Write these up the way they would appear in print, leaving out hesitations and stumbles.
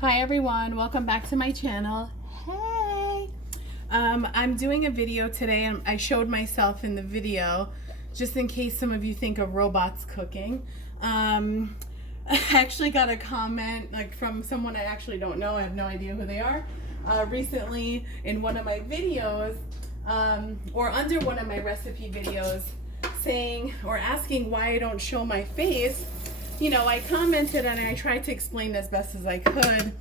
Hi everyone, welcome back to my channel. Hey! I'm doing a video today and I showed myself in the video just in case some of you think of robots cooking. I actually got a comment from someone I actually don't know. I have no idea who they are. Recently in one of my videos or under one of my recipe videos saying or asking why I don't show my face. You know, I commented and I tried to explain as best as I could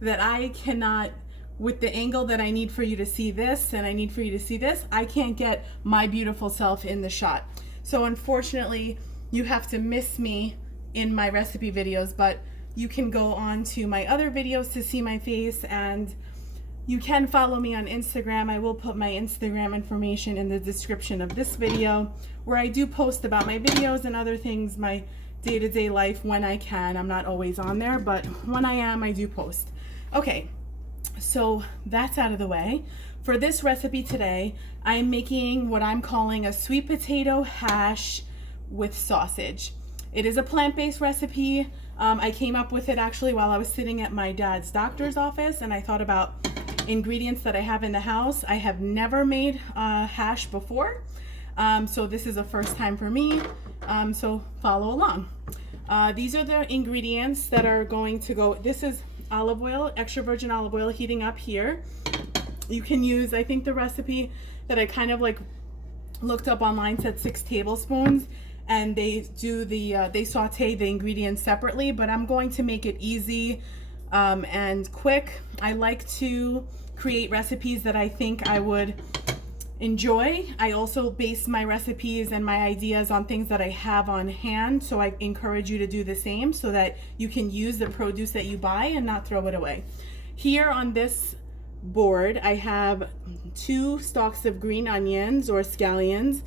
that I cannot, with the angle that I need for you to see this and I need for you to see this, I can't get my beautiful self in the shot. So unfortunately, you have to miss me in my recipe videos, but you can go on to my other videos to see my face, and you can follow me on Instagram. I will put my Instagram information in the description of this video, where I do post about my videos and other things, my day-to-day life when I can. I'm not always on there, but when I am, I do post. Okay, so that's out of the way. For this recipe today, I'm making what I'm calling a sweet potato hash with sausage. It is a plant-based recipe. I came up with it actually while I was sitting at my dad's doctor's office, and I thought about ingredients that I have in the house. I have never made hash before, so this is a first time for me. So follow along. These are the ingredients that are going to go. This is olive oil, extra virgin olive oil, heating up here. You can use, I think the recipe that I kind of looked up online said 6 tablespoons, and they do they saute the ingredients separately, but I'm going to make it easy and quick. I like to create recipes that I think I would enjoy. I also base my recipes and my ideas on things that I have on hand, so I encourage you to do the same so that you can use the produce that you buy and not throw it away. Here on this board, I have 2 stalks of green onions or scallions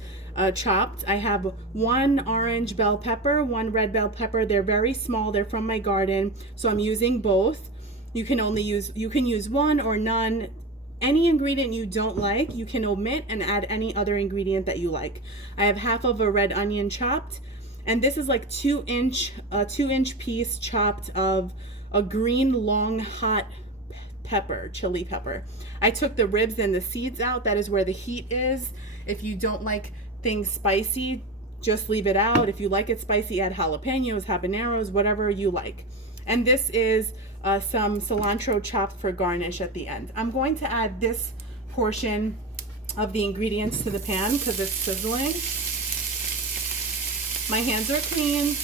chopped. I have 1 orange bell pepper, 1 red bell pepper. They're very small. They're from my garden, so I'm using both. You can use 1 or none. Any ingredient you don't like, you can omit and add any other ingredient that you like. I have half of a red onion chopped, and this is like 2-inch piece chopped of a green long hot pepper, chili pepper. I took the ribs and the seeds out. That is where the heat is. If you don't like things spicy, just leave it out. If you like it spicy, add jalapenos, habaneros, whatever you like. And this is some cilantro chopped for garnish at the end. I'm going to add this portion of the ingredients to the pan because it's sizzling. My hands are clean,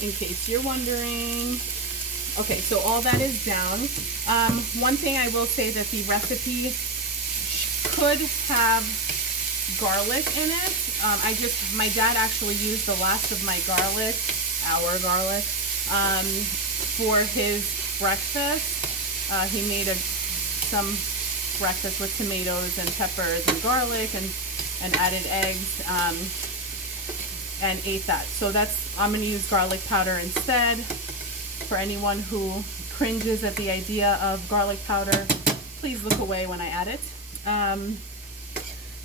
in case you're wondering. Okay, so all that is down. One thing I will say that the recipe could have garlic in it. My dad actually used the last of my garlic, our garlic, for his breakfast. He made some breakfast with tomatoes and peppers and garlic and added eggs and ate that. So I'm going to use garlic powder instead. For anyone who cringes at the idea of garlic powder, please look away when I add it.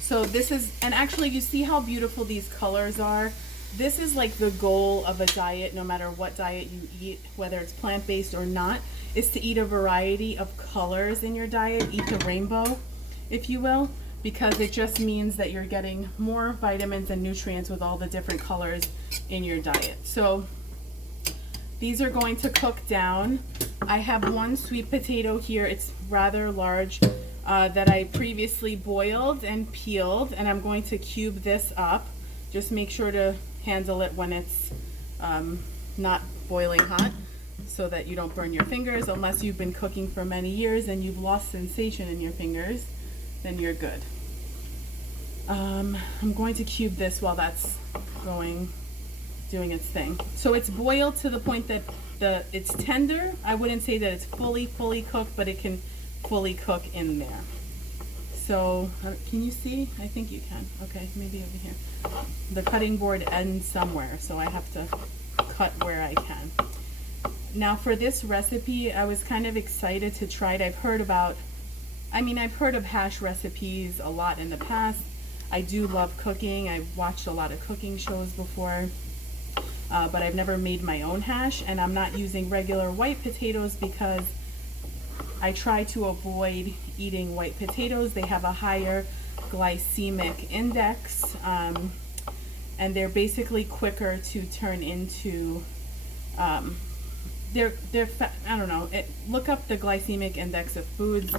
So this is, and actually you see how beautiful these colors are. This is like the goal of a diet, no matter what diet you eat, whether it's plant-based or not, is to eat a variety of colors in your diet. Eat the rainbow, if you will, because it just means that you're getting more vitamins and nutrients with all the different colors in your diet. So these are going to cook down. I have 1 sweet potato here. It's rather large that I previously boiled and peeled, and I'm going to cube this up. Just make sure to handle it when it's not boiling hot so that you don't burn your fingers. Unless you've been cooking for many years and you've lost sensation in your fingers, then you're good. I'm going to cube this while that's doing its thing. So it's boiled to the point that it's tender. I wouldn't say that it's fully cooked, but it can fully cook in there. So can you see? I think you can. Okay, maybe over here. The cutting board ends somewhere, so I have to cut where I can. Now for this recipe, I was kind of excited to try it. I've heard of hash recipes a lot in the past. I do love cooking. I've watched a lot of cooking shows before. but I've never made my own hash, and I'm not using regular white potatoes because I try to avoid eating white potatoes. They have a higher glycemic index, and they're basically quicker to turn into, I don't know, look up the glycemic index of foods.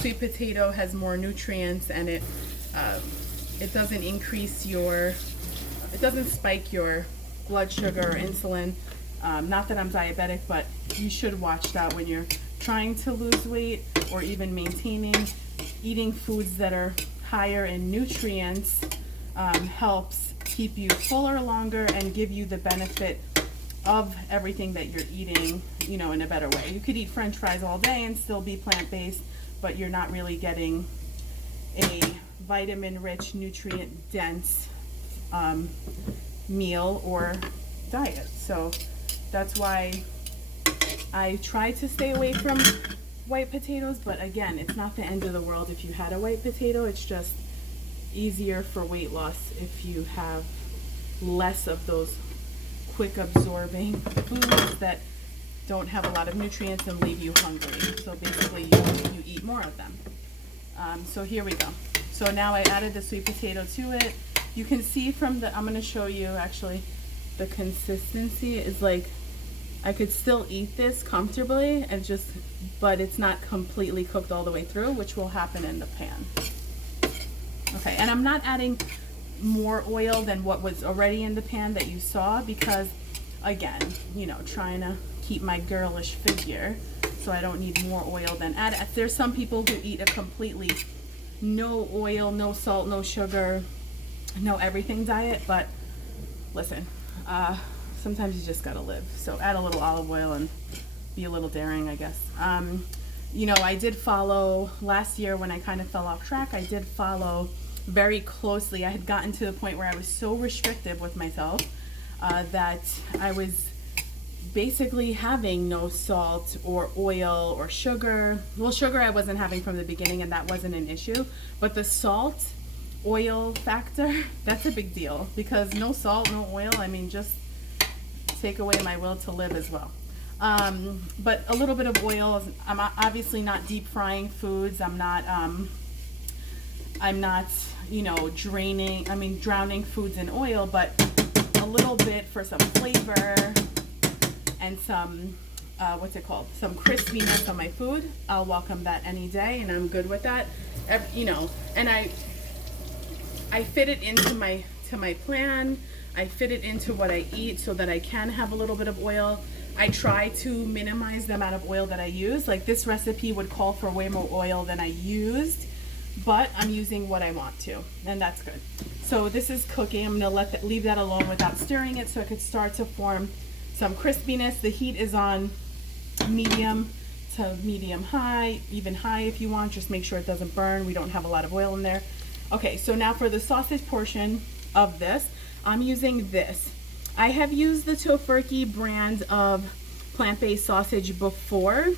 Sweet potato has more nutrients, and it doesn't increase your, it doesn't spike your blood sugar or insulin. Not that I'm diabetic, but you should watch that when you're trying to lose weight or even maintaining. Eating foods that are higher in nutrients helps keep you fuller longer and give you the benefit of everything that you're eating, you know, in a better way. You could eat French fries all day and still be plant-based, but you're not really getting a vitamin-rich, nutrient-dense meal or diet. So that's why I try to stay away from white potatoes, but again, it's not the end of the world if you had a white potato. It's just easier for weight loss if you have less of those quick absorbing foods that don't have a lot of nutrients and leave you hungry. So basically you eat more of them. So here we go. So now I added the sweet potato to it. You can see from the, I'm going to show you actually, the consistency is like, I could still eat this comfortably, and just, but it's not completely cooked all the way through, which will happen in the pan. Okay, and I'm not adding more oil than what was already in the pan that you saw, because again, you know, trying to keep my girlish figure, so I don't need more oil than add. There's some people who eat a completely no oil, no salt, no sugar, no everything diet, but listen, sometimes you just gotta live. So add a little olive oil and be a little daring, I guess. You know, I did follow last year when I kind of fell off track. I did follow very closely. I had gotten to the point where I was so restrictive with myself that I was basically having no salt or oil or sugar. Well, sugar I wasn't having from the beginning, and that wasn't an issue. But the salt, oil factor, that's a big deal, because no salt, no oil, I mean, just take away my will to live as well. But a little bit of oil. I'm obviously not deep frying foods. I'm not, you know, drowning foods in oil, but a little bit for some flavor and some, what's it called? Some crispiness on my food. I'll welcome that any day, and I'm good with that. You know, and I fit it into my plan. I fit it into what I eat so that I can have a little bit of oil. I try to minimize the amount of oil that I use. Like this recipe would call for way more oil than I used, but I'm using what I want to, and that's good. So this is cooking. I'm gonna leave that alone without stirring it so it could start to form some crispiness. The heat is on medium to medium high, even high if you want. Just make sure it doesn't burn. We don't have a lot of oil in there. Okay, so now for the sausage portion of this, I'm using this. I have used the Tofurky brand of plant-based sausage before,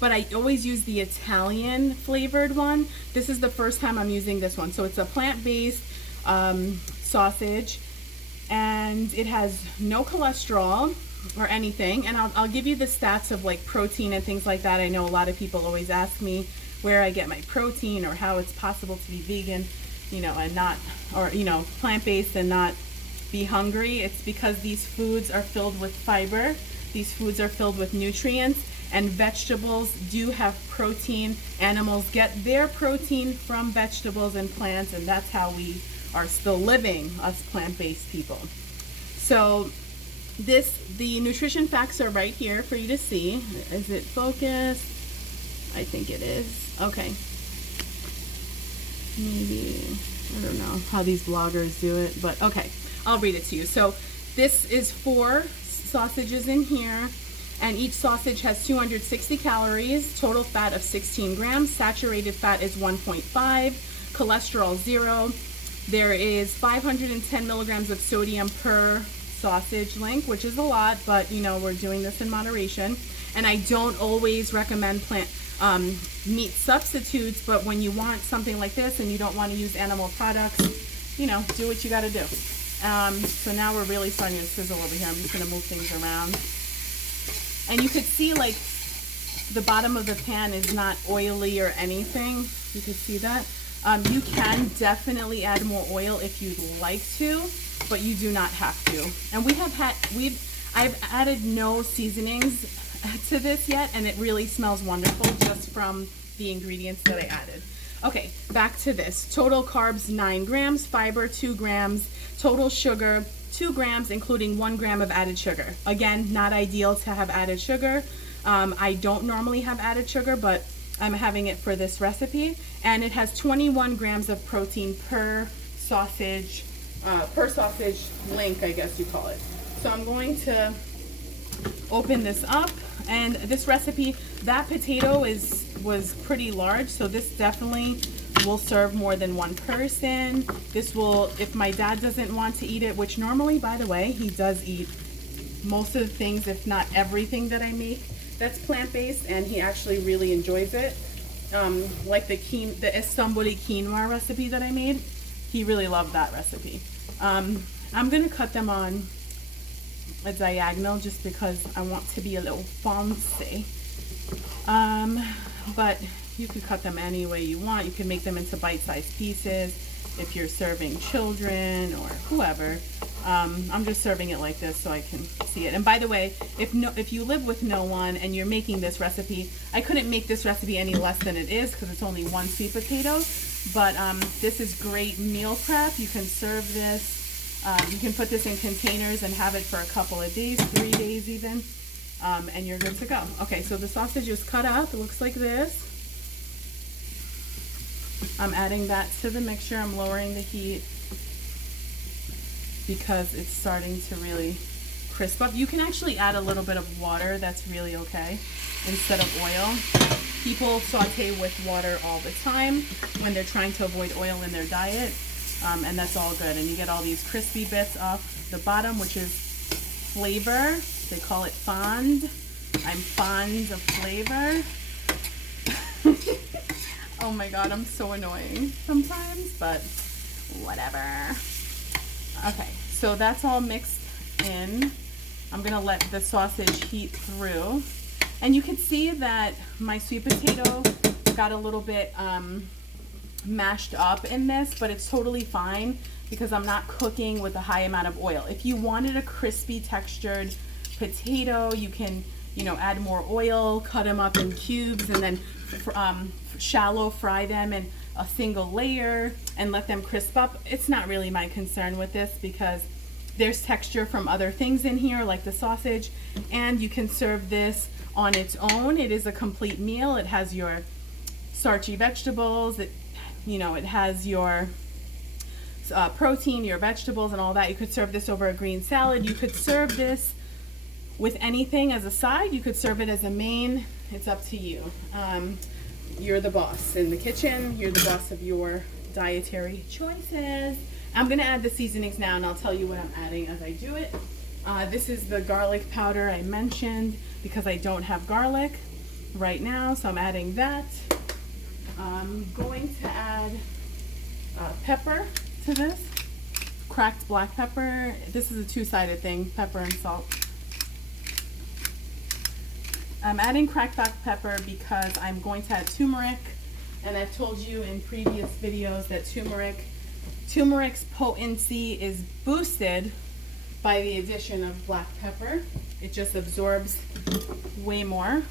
but I always use the Italian flavored one. This is the first time I'm using this one. So it's a plant-based sausage, and it has no cholesterol or anything. And I'll give you the stats of like protein and things like that. I know a lot of people always ask me where I get my protein or how it's possible to be vegan, you know, and not, or, you know, plant-based and not be hungry. It's because these foods are filled with fiber. These foods are filled with nutrients, and vegetables do have protein. Animals get their protein from vegetables and plants, and that's how we are still living, us plant-based people. So the nutrition facts are right here for you to see. Is it focused? I think it is. Okay. Maybe, I don't know how these bloggers do it, but okay, I'll read it to you. So this is 4 sausages in here, and each sausage has 260 calories, total fat of 16 grams, saturated fat is 1.5, cholesterol 0. There is 510 milligrams of sodium per sausage link, which is a lot, but you know, we're doing this in moderation. And I don't always recommend meat substitutes, but when you want something like this and you don't want to use animal products, you know, do what you got to do. So now we're really starting to sizzle over here. I'm just going to move things around. And you could see like the bottom of the pan is not oily or anything. You can see that. You can definitely add more oil if you'd like to, but you do not have to. And I've added no seasonings to this yet, and it really smells wonderful just from the ingredients that I added. Okay, back to this. Total carbs 9 grams, fiber 2 grams, total sugar 2 grams, including 1 gram of added sugar. Again, not ideal to have added sugar. I don't normally have added sugar, but I'm having it for this recipe. And it has 21 grams of protein per sausage link, I guess you call it. So I'm going to open this up. And this recipe, that potato was pretty large, so this definitely will serve more than one person. This will, if my dad doesn't want to eat it, which normally, by the way, he does eat most of the things, if not everything that I make that's plant-based, and he actually really enjoys it. Like the Istanbuli quinoa recipe that I made, he really loved that recipe. I'm gonna cut them on a diagonal just because I want to be a little fancy. But you could cut them any way you want. You can make them into bite-sized pieces if you're serving children or whoever. I'm just serving it like this so I can see it. And by the way, if you live with no one and you're making this recipe, I couldn't make this recipe any less than it is because it's only 1 sweet potato. But this is great meal prep. You can serve this. You can put this in containers and have it for a couple of days, 3 days even, and you're good to go. Okay, so the sausage is cut up. It looks like this. I'm adding that to the mixture. I'm lowering the heat because it's starting to really crisp up. You can actually add a little bit of water. That's really okay instead of oil. People saute with water all the time when they're trying to avoid oil in their diet. And that's all good. And you get all these crispy bits off the bottom, which is flavor. They call it fond. I'm fond of flavor. Oh my God, I'm so annoying sometimes, but whatever. Okay, so that's all mixed in. I'm gonna let the sausage heat through. And you can see that my sweet potato got a little bit mashed up in this, but it's totally fine because I'm not cooking with a high amount of oil. If you wanted a crispy textured potato, you can, add more oil, cut them up in cubes, and then shallow fry them in a single layer and let them crisp up. It's not really my concern with this because there's texture from other things in here like the sausage, and you can serve this on its own. It is a complete meal. It has your starchy vegetables. It has your protein, your vegetables, and all that. You could serve this over a green salad. You could serve this with anything as a side. You could serve it as a main. It's up to you. You're the boss in the kitchen. You're the boss of your dietary choices. I'm gonna add the seasonings now, and I'll tell you what I'm adding as I do it. This is the garlic powder I mentioned because I don't have garlic right now, so I'm adding that. I'm going to add pepper to this, cracked black pepper. This is a two-sided thing, pepper and salt. I'm adding cracked black pepper because I'm going to add turmeric, and I've told you in previous videos that turmeric's potency is boosted by the addition of black pepper. It just absorbs way more,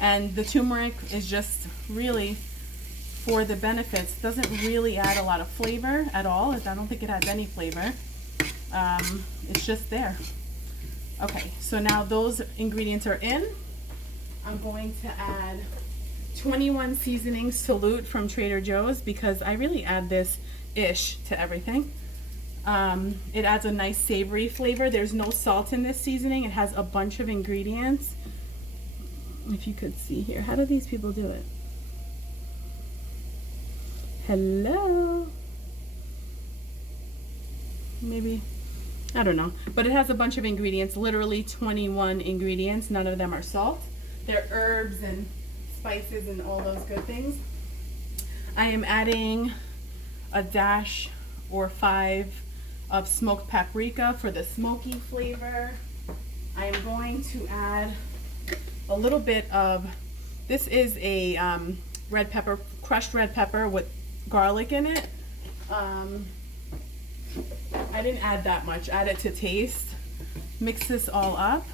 and the turmeric is just really for the benefits. It doesn't really add a lot of flavor at all. I don't think it adds any flavor. It's just there. Okay, so now those ingredients are in. I'm going to add 21 seasoning salute from Trader Joe's because I really add this ish to everything. It adds a nice savory flavor. There's no salt in this seasoning. It has a bunch of ingredients. If you could see here, how do these people do it? Hello? Maybe, I don't know. But it has a bunch of ingredients, literally 21 ingredients. None of them are salt. They're herbs and spices and all those good things. I am adding a dash or 5 of smoked paprika for the smoky flavor. I am going to add a little bit of, this is a red pepper, crushed red pepper with garlic in it. I didn't add that much, add it to taste. Mix this all up.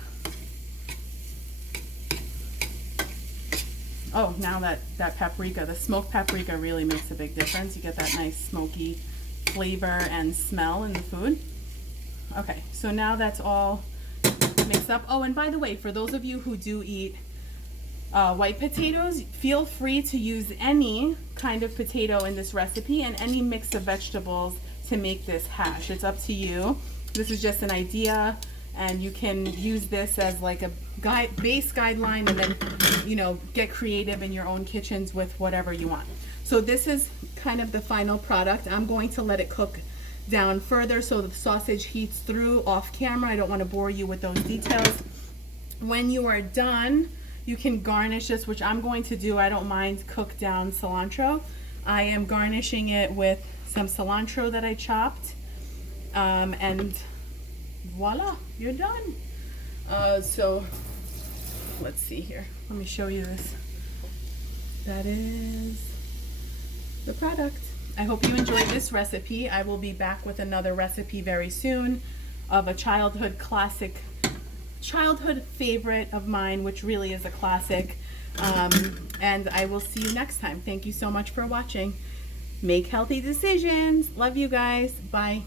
Oh, now that paprika, the smoked paprika really makes a big difference. You get that nice smoky flavor and smell in the food. Okay, so now that's all mixed up. Oh, and by the way, for those of you who do eat white potatoes, feel free to use any kind of potato in this recipe and any mix of vegetables to make this hash. It's up to you. This is just an idea, and you can use this as like a base guideline, and then, you know, get creative in your own kitchens with whatever you want. So this is kind of the final product. I'm going to let it cook down further so the sausage heats through off camera. I don't want to bore you with those details. When you are done, you can garnish this, which I'm going to do. I don't mind cooked down cilantro. I am garnishing it with some cilantro that I chopped, and voila, you're done. So let's see here. Let me show you this. That is the product. I hope you enjoyed this recipe. I will be back with another recipe very soon of a childhood classic, childhood favorite of mine, which really is a classic. And I will see you next time. Thank you so much for watching. Make healthy decisions. Love you guys. Bye.